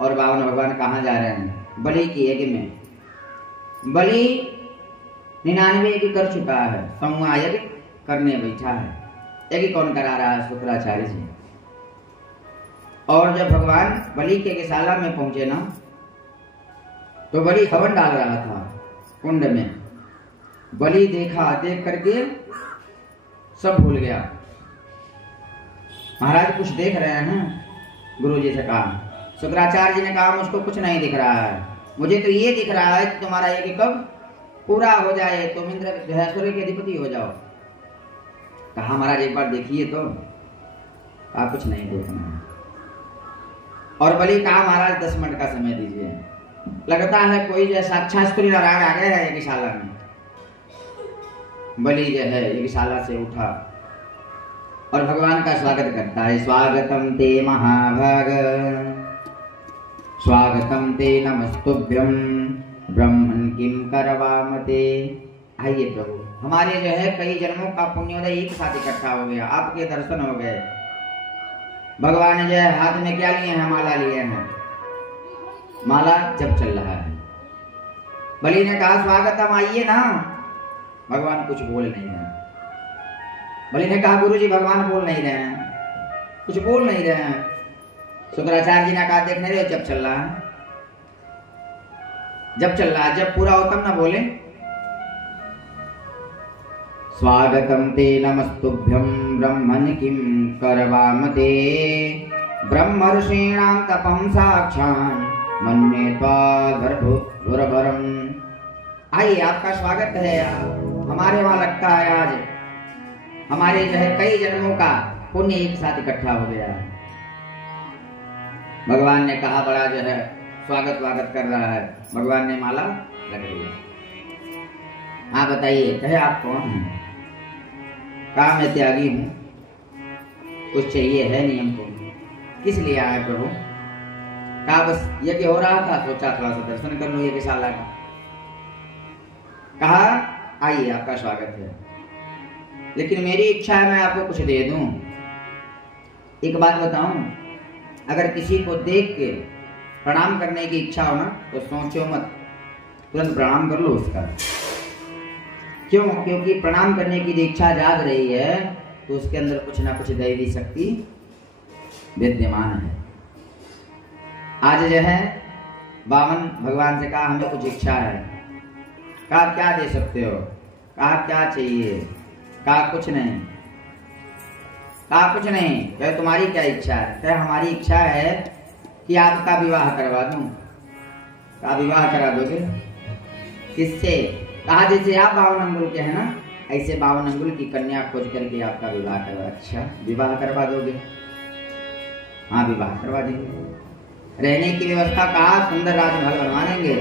और बावन भगवान कहाँ जा रहे हैं? बलि की यज्ञ में। बलि 99 यज्ञ कर चुका है, 100वां यज्ञ करने बैठा है। यज्ञ कौन करा रहा है? शुक्राचार्य जी। और जब भगवान बलि के यज्ञशाला में पहुंचे ना, तो बलि हवन डाल रहा था कुंड में। बलि देखा, देख करके सब भूल गया। महाराज कुछ देख रहे हैं? गुरु जी से कहा। शुक्राचार्य जी ने कहा मुझको कुछ नहीं दिख रहा है, मुझे तो ये दिख रहा है कि तुम्हारा यज्ञ कब पूरा हो जाए, तुम इंद्र सूर्य के अधिपति हो जाओ। कहा महाराज एक बार देखिए तो। कहा कुछ नहीं देखना है। और बलि कहा महाराज 10 मिनट का समय दीजिए। लगता है कोई जो साक्षात सूर्य नारायण आ गए हैं यज्ञशाला में। बलि जो है यज्ञशाला से उठा और भगवान का स्वागत करता है। स्वागतम ते महाभाग, स्वागतम ते नमस्तुभ्यं, ब्रह्मन् किं करवामते। आइए प्रभु, हमारे जो है कई जन्मों का पुण्योदय एक साथ इकट्ठा हो गया, आपके दर्शन हो गए। भगवान जो है हाथ में क्या लिए हैं? माला लिए हैं। माला जब चल रहा है। बलि ने कहा स्वागतम, आइए ना। भगवान कुछ बोल नहीं रहे। बलि ने कहा गुरु जी भगवान बोल नहीं रहे हैं, कुछ बोल नहीं रहे हैं। शुक्राचार्य जी ने कहा देख नहीं रहे जब चल रहा है, जब चल रहा है, जब पूरा हो तब ना बोले। स्वागतम ते नमस्तुभ्यं, ब्रह्मन् किं करवामते, ब्रह्मर्षीणां तपं साक्षान् मन्ये त्वाद्भुरभरम्। आइए आपका स्वागत है। हमारे वहां लगता है आज हमारे जो है कई जन्मों का पुण्य एक साथ इकट्ठा हो गया। भगवान ने कहा बड़ा जो है स्वागत कर रहा है। भगवान ने माला लग दिया। हाँ बताइए, कहे आप कौन हैं? कहा मैं त्यागी हूं, कुछ चाहिए है नहीं हमको। किस लिए आए प्रभु? कहा बस यज्ञ हो रहा था, सोचा थोड़ा सा दर्शन कर लूं यज्ञशाला का। कहा आइए आपका स्वागत है, लेकिन मेरी इच्छा है मैं आपको कुछ दे दूं। एक बात बताऊं, अगर किसी को देख के प्रणाम करने की इच्छा हो ना तो सोचो मत, तुरंत प्रणाम कर लो उसका। क्यों? क्योंकि प्रणाम करने की इच्छा जाग रही है तो उसके अंदर कुछ ना कुछ दैवी शक्ति विद्यमान है। आज जो है बावन भगवान से कहा हमें कुछ इच्छा है। कहा क्या दे सकते हो? कहा क्या चाहिए? कहा कुछ नहीं। कहा कुछ नहीं। कहे तुम्हारी क्या इच्छा है? कहे हमारी इच्छा है कि आपका विवाह करवा दूं। कहा विवाह करा दोगे? किससे? कहा जैसे आप 52 अंगुल के हैं ना, ऐसे 52 अंगुल की कन्या खोज करके आपका विवाह करवा। अच्छा विवाह करवा दोगे? हाँ विवाह करवा देंगे। रहने की व्यवस्था कहा सुंदर राजमहल बनवा देंगे।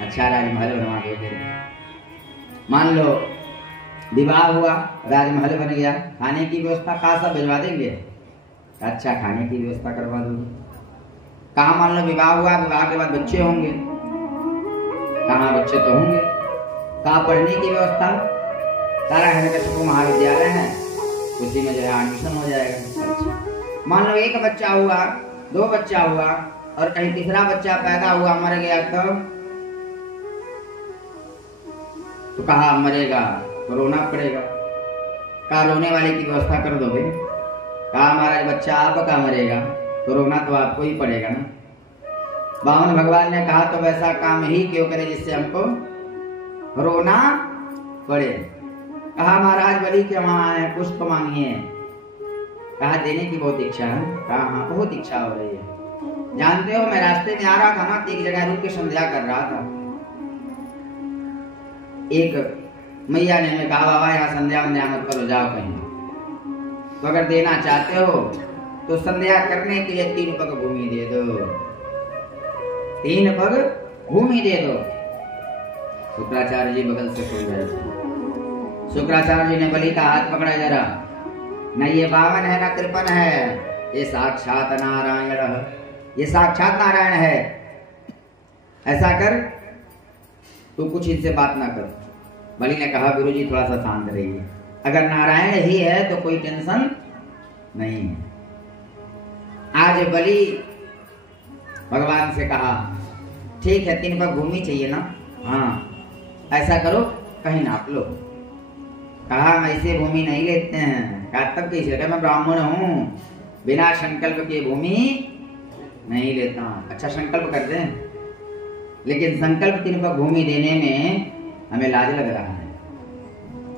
अच्छा राजमहल बनवा दोगे? मान लो विवाह हुआ, राजमहल बन गया, खाने की व्यवस्था कहा सब भिजवा देंगे। अच्छा खाने की व्यवस्था करवा दोगे? कहा मान लो विवाह हुआ, विवाह के बाद बच्चे होंगे। कहा बच्चे तो होंगे। कहा पढ़ने की व्यवस्था? सारा हिरण्यकशिपु महाविद्यालय है, उसी में जो है एडमिशन हो जाएगा। अच्छा मान लो एक बच्चा हुआ, 2 बच्चा हुआ और कहीं तीसरा बच्चा पैदा हुआ मर गया तो कहा मरेगा तो रोना पड़ेगा। कहा रोने वाले की व्यवस्था कर दोगे? कहा हमारा बच्चा आपका मरेगा तो रोना तो आपको ही पड़ेगा ना। बामन भगवान ने कहा तो वैसा काम ही क्यों करे जिससे हमको रोना पड़े। कहा महाराज बलि के वहां आए, पुष्प मांगिए। कहा देने की बहुत इच्छा है। कहा हाँ बहुत इच्छा हो रही है। जानते हो मैं रास्ते में आ रहा था ना, एक जगह रुक के संध्या कर रहा था। एक मैया ने हमें कहा बाबा यहाँ संध्या वंध्या मत करो, जाओ कहीं। तो अगर देना चाहते हो तो संध्या करने के लिए 3 पग भूमि दे दो, 3 पग भूमि दे दो। शुक्राचार्य जी बगल से सुन रहे थे। शुक्राचार्य जी ने बलि का हाथ पकड़ा जरा। न ये 52 है न 53 है, ये साक्षात नारायण, ये साक्षात नारायण है। ऐसा कर तू कुछ इनसे बात ना कर। बलि ने कहा गुरुजी थोड़ा सा शांत रहिए, अगर नारायण ही है तो कोई टेंशन नहीं है। आज बलि भगवान से कहा ठीक है 3 पग भूमि चाहिए ना, हाँ ऐसा करो कहीं नाप लो। कहा हम ऐसे भूमि नहीं लेते हैं। कहा तब कैसे? कहा मैं ब्राह्मण हूँ, बिना संकल्प के भूमि नहीं लेता। अच्छा संकल्प कर दें, लेकिन संकल्प 3 पग भूमि देने में हमें लाज लग रहा है।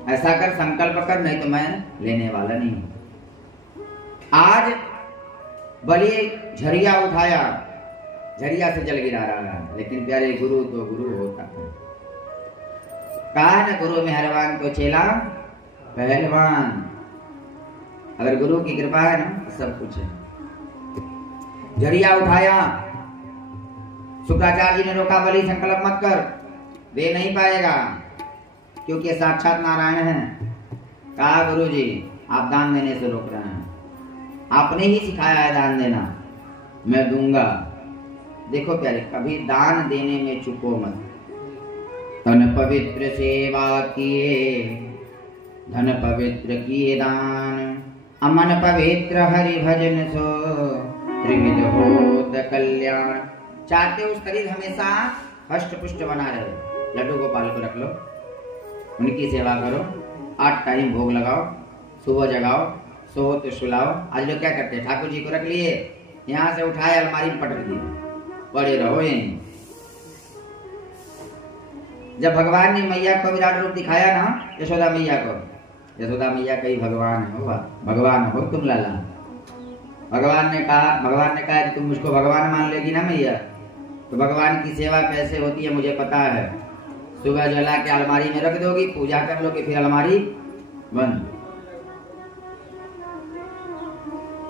ऐसा कर संकल्प कर, नहीं तो मैं लेने वाला नहीं हूं। आज बलि झरिया उठाया, झरिया से जल गिरा रहा है, लेकिन प्यारे गुरु तो गुरु होता है। कहा न गुरु मेहरबान तो चेला पहलवान। अगर गुरु की कृपा है ना तो सब कुछ है। झरिया उठाया, शुक्राचार्य जी ने रोका, बलि संकल्प मत कर, दे नहीं पाएगा क्योंकि साक्षात नारायण है। कहा गुरु जी आप दान देने से रोक रहे हैं, आपने ही सिखाया है दान देना, मैं दूंगा। देखो प्यारे, कभी दान देने में चुको मत। तन पवित्र सेवा किए, धन पवित्र किए दान, अमन पवित्र हरि भजन सो त्रिविध होत कल्याण। चाहते हो शरीर हमेशा हष्ट पुष्ट बना रहे, लड्डू गोपाल को रख लो, उनकी सेवा करो, 8 टाइम भोग लगाओ, सुबह जगाओ, सो तो सुलाओ। आज लोग क्या करते हैं, ठाकुर जी को रख लिए, यहाँ से उठाए अलमारी में पटक दिए, पड़े रहो यहीं। जब भगवान ने मैया को विराट रूप दिखाया ना, यशोदा मैया को, यशोदा मैया कही भगवान हो, भगवान हो तुम लाला। भगवान ने कहा कि तुम मुझको भगवान मान लेगी ना मैया, तो भगवान की सेवा कैसे होती है मुझे पता है। सुबह जला के अलमारी में रख दोगी, पूजा कर लोगे, फिर अलमारी बंद।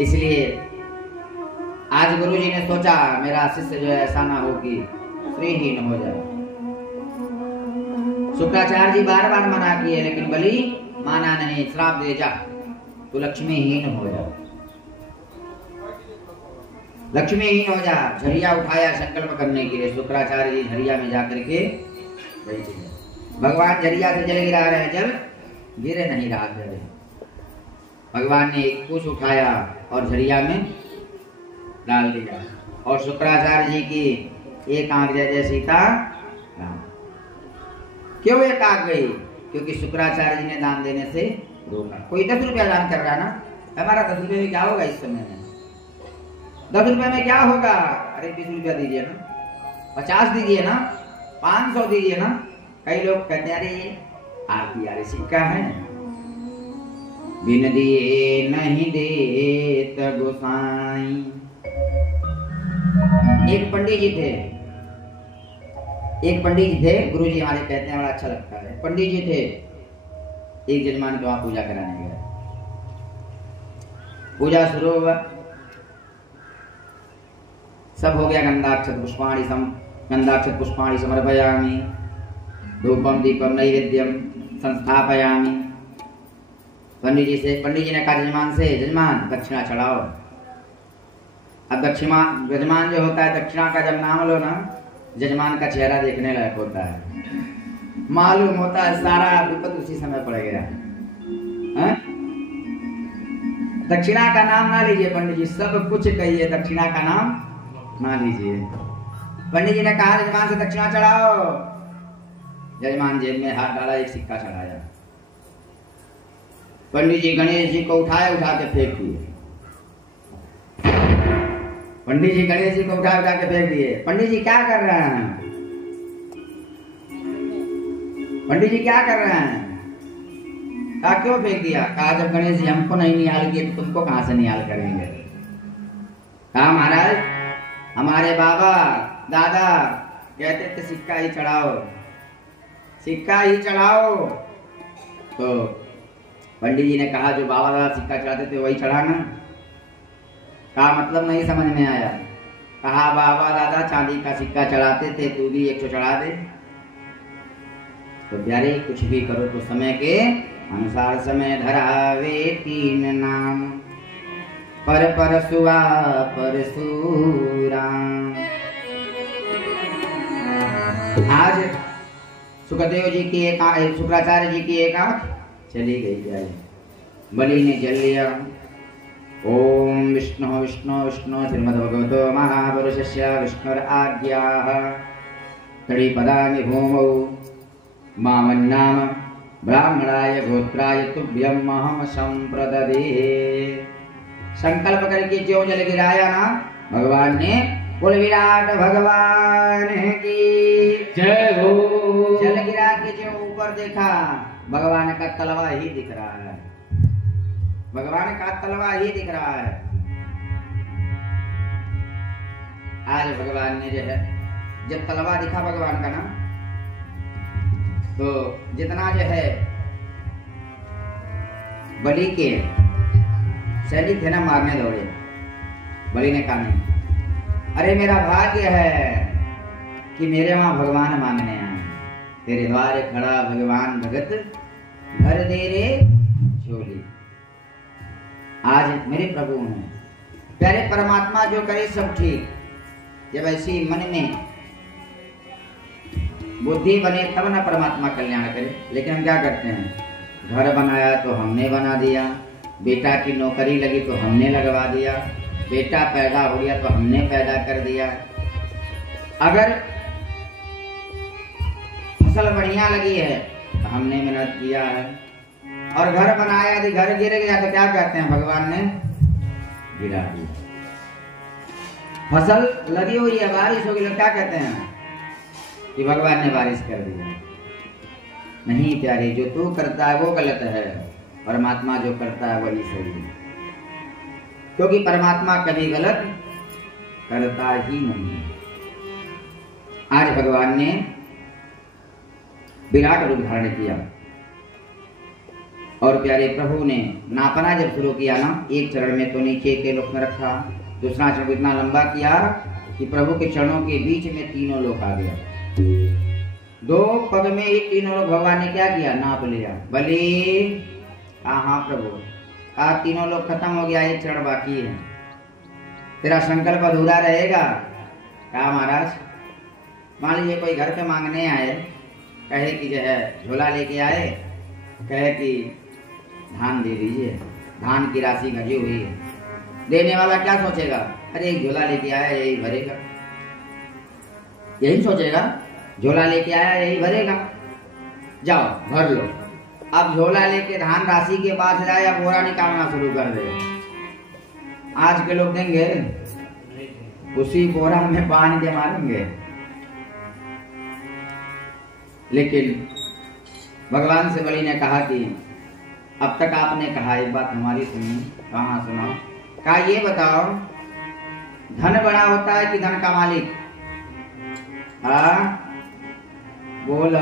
इसलिए आज गुरु जी ने सोचा मेरा शिष्य जो है ऐसा ना हो कि श्रीहीन हो जाए। शुक्राचार्य जी बार बार मना किए, लेकिन बलि माना नहीं, श्राप दे जा, तू लक्ष्मीहीन हो जा, लक्ष्मीहीन हो जा। झरिया उठाया संकल्प करने के लिए, शुक्राचार्य जी झरिया में जाकर के बैठे। भगवान झरिया से जल गिरा रहे, जल गिर नहीं रहा था। भगवान ने एक कुछ उठाया और झरिया में डाल दिया, और शुक्राचार्य जी की एक आंख जैसे सीता। क्यों एक आंख गई? क्योंकि शुक्राचार्य जी ने दान देने से रोका। कोई 10 रुपया दान कर रहा है ना, हमारा 10 रुपये में क्या होगा इस समय में? 10 रुपये में क्या होगा? अरे 20 रुपया दीजिए ना, 50 दीजिए ना, 500 दीजिए ना। कई लोग कहते हैं अरे आरती यारे सिक्का है, बिन दिए नहीं देत गोसाई। एक पंडित जी थे, गुरु जी हमारे कहते हैं, बड़ा अच्छा लगता है। पंडित जी थे, एक जजमान के वहां पूजा कराने गए। पूजा शुरू हुआ, सब हो गया। गंधाक्षत पुष्पाणि समर्पयामि, धूपम दीपम नैवेद्यम संस्थापयामि। पंडित जी ने कहा जजमान से, जजमान दक्षिणा चढ़ाओ। अब जजमान जो होता है, दक्षिणा का जब नाम लो ना, जजमान का चेहरा देखने लायक होता है, मालूम होता है सारा विपद उसी समय पड़ गया। दक्षिणा का नाम ना लीजिए पंडित जी, सब कुछ कहिए, दक्षिणा का नाम ना लीजिए। पंडित जी ने कहा जजमान से दक्षिणा चढ़ाओ। जजमान जेब में हाथ डाला, एक सिक्का चढ़ाया। पंडित जी गणेश जी को उठा के फेंक दिए। पंडित जी गणेश जी को उठा के फेंक दिए। पंडित जी क्या कर रहे हैं? पंडित जी क्या कर रहे हैं? कहा क्यों फेंक दिया? कहा जब गणेश जी हमको नहीं निहाल किए तो तुमको कहां से निहाल करेंगे। कहा महाराज हमारे बाबा दादा कहते थे सिक्का ही चढ़ाओ, सिक्का ही चढ़ाओ। तो पंडित जी ने कहा जो बाबा दादा सिक्का चढ़ाते थे वही चढ़ाना। कहा मतलब नहीं समझ में आया। कहा बाबा दादा चांदी का सिक्का चढ़ाते थे, तू भी 100 चढ़ा दे। तो प्यारे कुछ भी करो तो समय के अनुसार समय धरावे 3 नाम, पर परसुआ परशुराम। आज सुखदेव जी की एक, शुक्राचार्य जी की एक आंख चली गई। प्यारे बलि ने जल लिया, ओम विष्णु विष्णु विष्णु श्रीमद्भगवतो महापुरुषस्य विष्णुराज्ञाः तडिपदानि भूमौ मामन्नाम ब्राह्मणाय गोत्राय तुभ्यम अहम संप्रददे। संकल्प करके ज्यों जल गिराया ना भगवान ने, बोल विराट भगवान की जय हो। जल गिरा के जो ऊपर देखा भगवान का तलवा ही दिख रहा है, भगवान का तलवा ही दिख रहा है। आज भगवान ने जो है जब तलवा दिखा भगवान का ना, तो जितना जो है बलि के सैनिक थे ना मारने दौड़े, बलि ने कहा नहीं, अरे मेरा भाग्य है कि मेरे वहां भगवान मांगने आए, तेरे द्वार खड़ा भगवान भगत भर दे रे झोली। आज मेरे प्रभु हैं प्यारे परमात्मा, जो करे सब ठीक। जब ऐसी मन में बुद्धि बने तब ना परमात्मा कल्याण करे। लेकिन हम क्या करते हैं, घर बनाया तो हमने बना दिया, बेटा की नौकरी लगी तो हमने लगवा दिया, बेटा पैदा हो गया तो हमने पैदा कर दिया। अगर फसल बढ़िया लगी है तो हमने मेहनत किया है, और घर बनाया यदि घर गिर गया तो क्या कहते हैं, भगवान ने गिरा दिया। फसल लगी हुई है, बारिश होगी तो क्या कहते हैं कि भगवान ने बारिश कर दिया। नहीं प्यारे, जो तू करता है वो गलत है, परमात्मा जो करता है वही सही है, क्योंकि परमात्मा कभी गलत करता ही नहीं। आज भगवान ने विराट रूप धारण किया और प्यारे प्रभु ने नापना जब शुरू किया ना, एक चरण में तो नीचे के लोक में रखा, दूसरा चरण इतना लंबा किया कि प्रभु के चरणों के बीच में तीनों लोक आ गया। 2 पग में ही तीनों लोग भगवान ने क्या किया, नाप लिया। बलि हाँ प्रभु, कहा तीनों लोग खत्म हो गया, एक चरण बाकी है, तेरा संकल्प अधूरा रहेगा। कहा महाराज, मान लीजिए कोई घर पे मांगने आए, कहे कि जो है झोला लेके आए, कहे कि धान दे दीजिए, धान की राशि घटी हुई है। देने वाला क्या सोचेगा, अरे एक झोला लेके आया यही भरेगा, यही सोचेगा, झोला लेके आया यही भरेगा, जाओ भर लो। अब झोला लेके धान राशि के पास जाए या बोरा निकालना शुरू कर दे, आज के लोग देंगे, उसी बोरा में पानी के मारेंगे। लेकिन भगवान से बलि ने कहा कि अब तक आपने कहा, एक बात हमारी सुनी, कहाँ सुनाओ। कहा ये बताओ, धन बड़ा होता है कि धन का मालिक? बोलो।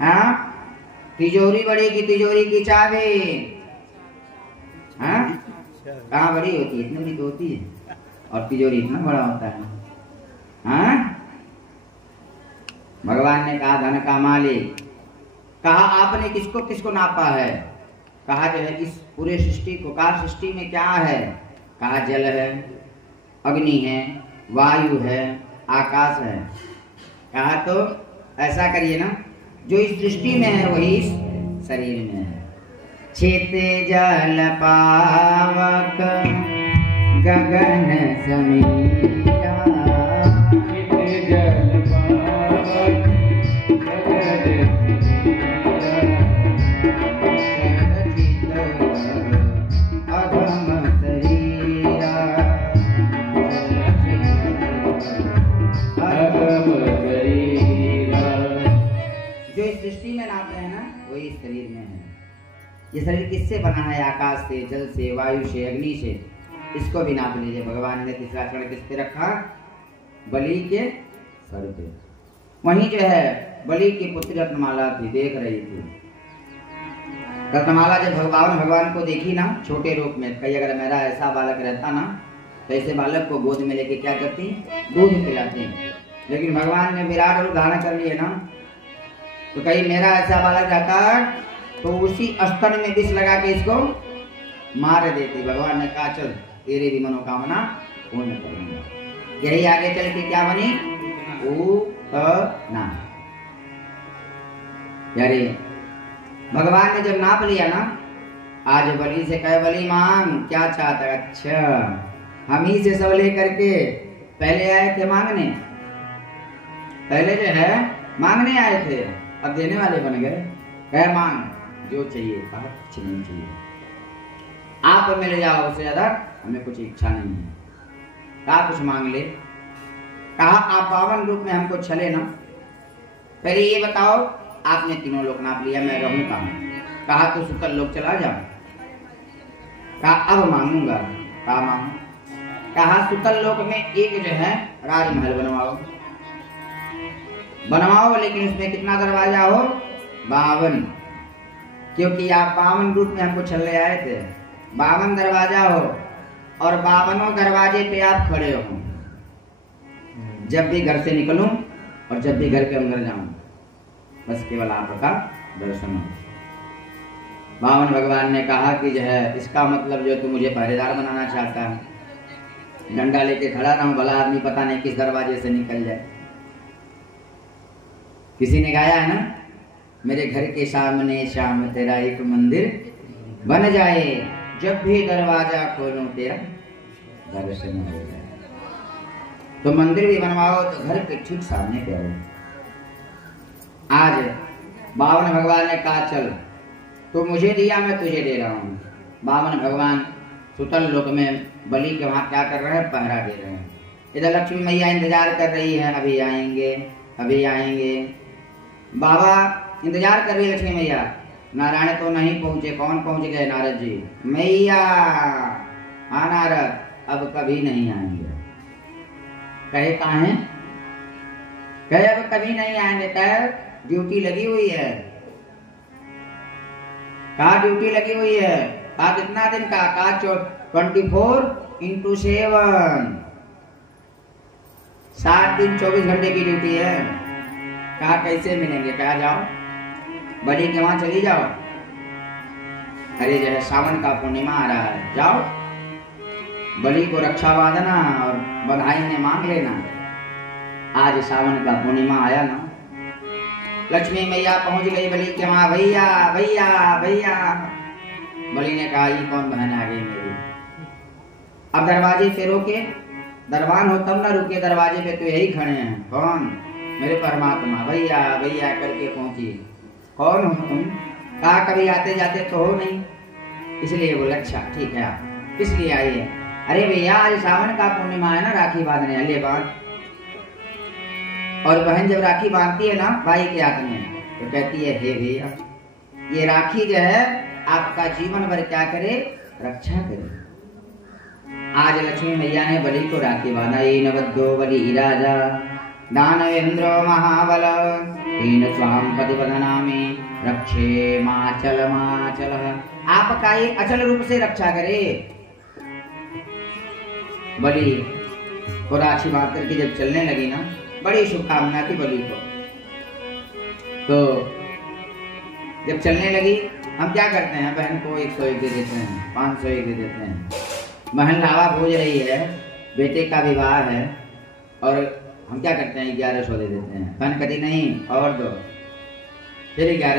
हाँ, तिजोरी बड़ी की तिजोरी की चाबी? हाँ, कहाँ बड़ी होती है? इतनी बड़ी तो होती है, और तिजोरी इतना बड़ा होता है। हाँ, भगवान ने कहा धन का मालिक। कहा आपने किसको किसको नापा है? कहा जो है इस पूरे सृष्टि को, कहा सृष्टि में क्या है? कहा जल है, अग्नि है, वायु है, आकाश है। कहा तो ऐसा करिए ना, जो इस सृष्टि में है वही इस शरीर में है। छित जल पावक गगन समीरा, छित जल पावक सृष्टि में नापते हैं ना, वही शरीर में है। ये शरीर किससे बना है? आकाश से, जल से, वायु से, अग्नि से। इसको भी नाप लीजिए। भगवान ने तीसरा चरण किस पे रखा? बलि के सर पे। वहीं जो है बलि की पुत्री रत्नमाला थी, देख रही थी। रत्नमाला जब भगवान को देखी ना छोटे रूप में, कहीं अगर मेरा ऐसा बालक रहता ना तो ऐसे बालक को गोद में लेके क्या करती? दूध पिलाती। लेकिन भगवान ने विराट रूप धारण कर लिए ना, तो कहीं मेरा ऐसा बालक रहता तो उसी स्तन में विष लगा के इसको मार देती। भगवान ने कहा चल तेरी भी मनोकामना पूर्ण करूंगा। यही आगे चल के क्या बनी? पूतना। यारे भगवान ने जब नाप लिया ना आज बलि से कहे, बलि मांग, क्या चाहता है? अच्छा, हम ही से सब लेकर के पहले आए थे मांगने, पहले जो है मांगने आए थे, अब देने वाले बन गए। कहे मांग जो चाहिए। कहा कुछ नहीं चाहिए, आप मिल जाओ, उससे ज्यादा हमें कुछ इच्छा नहीं है। कहा कुछ मांग ले। कहा आप 52 रूप में हमको छले ना, पहले ये बताओ, आपने तीनों लोक नाप लिया, मैं रहूं कहां? कहा तो सुतल लोक चला जाओ। कहा अब मांगूंगा। कहा मांगो। कहा सुतल लोक में एक जो है राजमहल बनवाओ, बनवाओ, लेकिन उसमें कितना दरवाजा हो? 52, क्योंकि आप 52 रूप में हमको छलने आए थे। 52 दरवाजा हो और 52 दरवाजे पे आप खड़े हो, जब भी घर से निकलूं और जब भी घर के अंदर जाऊं, बस केवल आपका दर्शन हो। बावन भगवान ने कहा कि जो है इसका मतलब जो तू मुझे पहरेदार बनाना चाहता है, डंडा लेके खड़ा रहूं, भला आदमी पता नहीं किस दरवाजे से निकल जाए। किसी ने गाया है ना, मेरे घर के सामने शाम तेरा एक मंदिर बन जाए, जब भी दरवाजा खोलूं तेरा दर्शन हो जाए। तो मंदिर भी बनवाओ तो घर के ठीक सामने पे रहो। आज बावन भगवान ने कहा चल, तो मुझे दिया मैं तुझे दे रहा हूँ। बावन भगवान सुतल लोक में बलि के वहां क्या कर रहे हैं? पहरा दे रहे हैं। इधर लक्ष्मी मैया इंतजार कर रही है, अभी आएंगे अभी आएंगे। बाबा इंतजार कर रही है लक्ष्मी मैया, नारायण तो नहीं पहुंचे। कौन पहुंच गए? नारद जी। मैया हाँ नारद, अब कभी नहीं आएंगे। कहे कहाँ हैं? कहे अब कभी नहीं आएंगे। कहे ड्यूटी लगी हुई है। कहा ड्यूटी लगी हुई है। कहा कितना दिन का? कहा 24x7, 7 दिन 24 घंटे की ड्यूटी है। कहा कैसे मिलेंगे? कहा जाओ बलि के वहां चली जाओ। अरे जो है सावन का पूर्णिमा आ रहा है, जाओ बलि को रक्षा बांधना और बधाई ने मांग लेना। आज सावन का पूर्णिमा आया ना, लक्ष्मी मैया पहुंच गई बलि के वहां। भैया भैया भैया। बलि ने कहा ये कौन बहन आ गई मेरी? अब दरवाजे पे रोके, दरबान हो तब ना रुके, दरवाजे पे तो यही खड़े हैं। कौन? मेरे परमात्मा। भैया भैया करके पहुंची। कौन हो तुम? कहा कभी आते जाते तो हो नहीं, इसलिए बोले अच्छा ठीक है आप इसलिए आई है। अरे भैया आज सावन का पूर्णिमा है ना, राखी बांधने। ले बांध। और बहन जब राखी बांधती है ना भाई के हाथ में, तो कहती है हे भैया ये राखी जो है आपका जीवन भर क्या करे? रक्षा करे। आज लक्ष्मी मैया ने बलि को राखी बांधा। ये नवद्यो बलि राजा दानवेंद्र महाबल, तीन स्वाम पतिवदना में रक्षे माचल माचल। आपका ये अचल रूप से रक्षा करे। बलि को राखी बांध करके जब चलने लगी ना, बड़ी शुभकामना थी बलि को। तो जब चलने लगी, हम क्या करते हैं? बहन को 101 दे देते हैं, 501 दे देते हैं। बहन लावा भोज रही है, बेटे का विवाह है, और हम क्या करते हैं? 1100 दे देते हैं। बहन कहती नहीं और दो, फिर 1100।